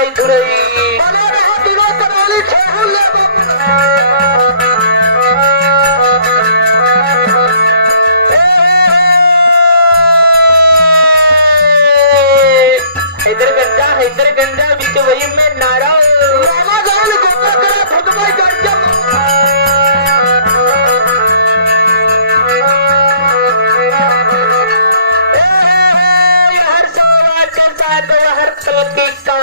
लाई धुरई हैदर गंजा बीच वही में नारा हर सोवा चलता दो हर तलकी का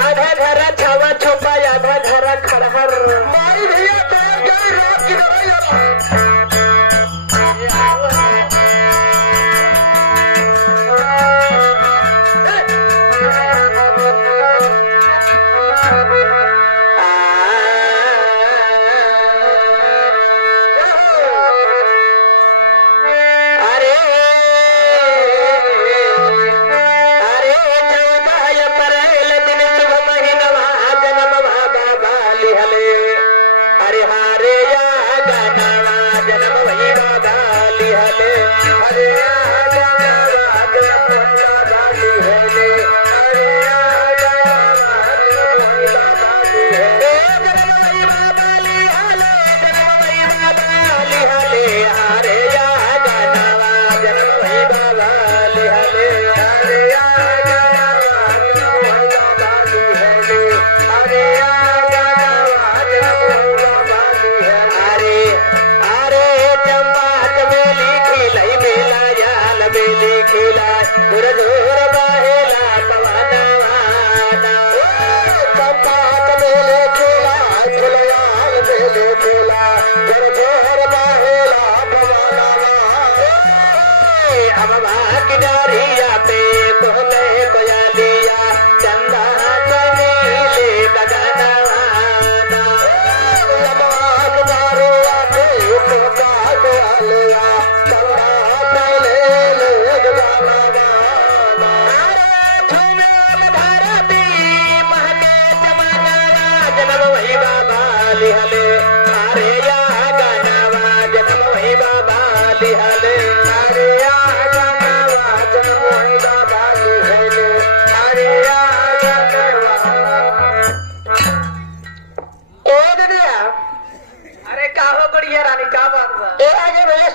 आधा धरा छावा छोपा आधा धरा खड़हर माई भैया तैयार गई रात की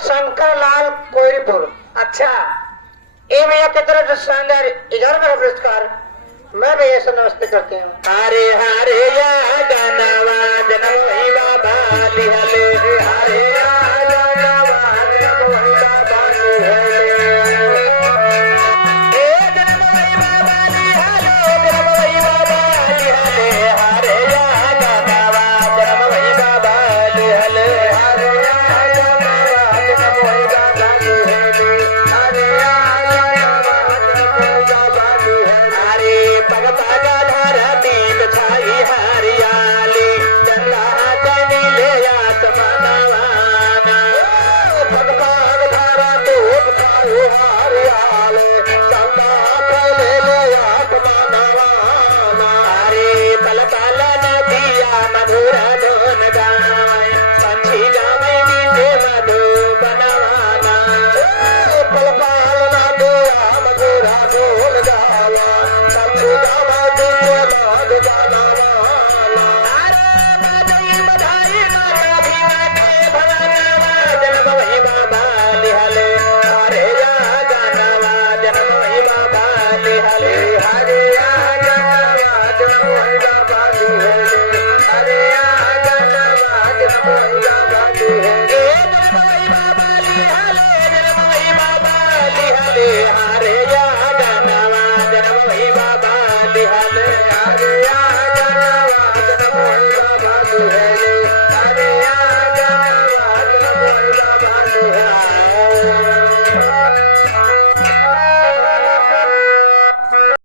शंकरलाल कोयलपुर। अच्छा ये भैया की तरफ से शानदार 11 पुरस्कार मैं भैया से नमस्ते करते हूँ। हरे हरे या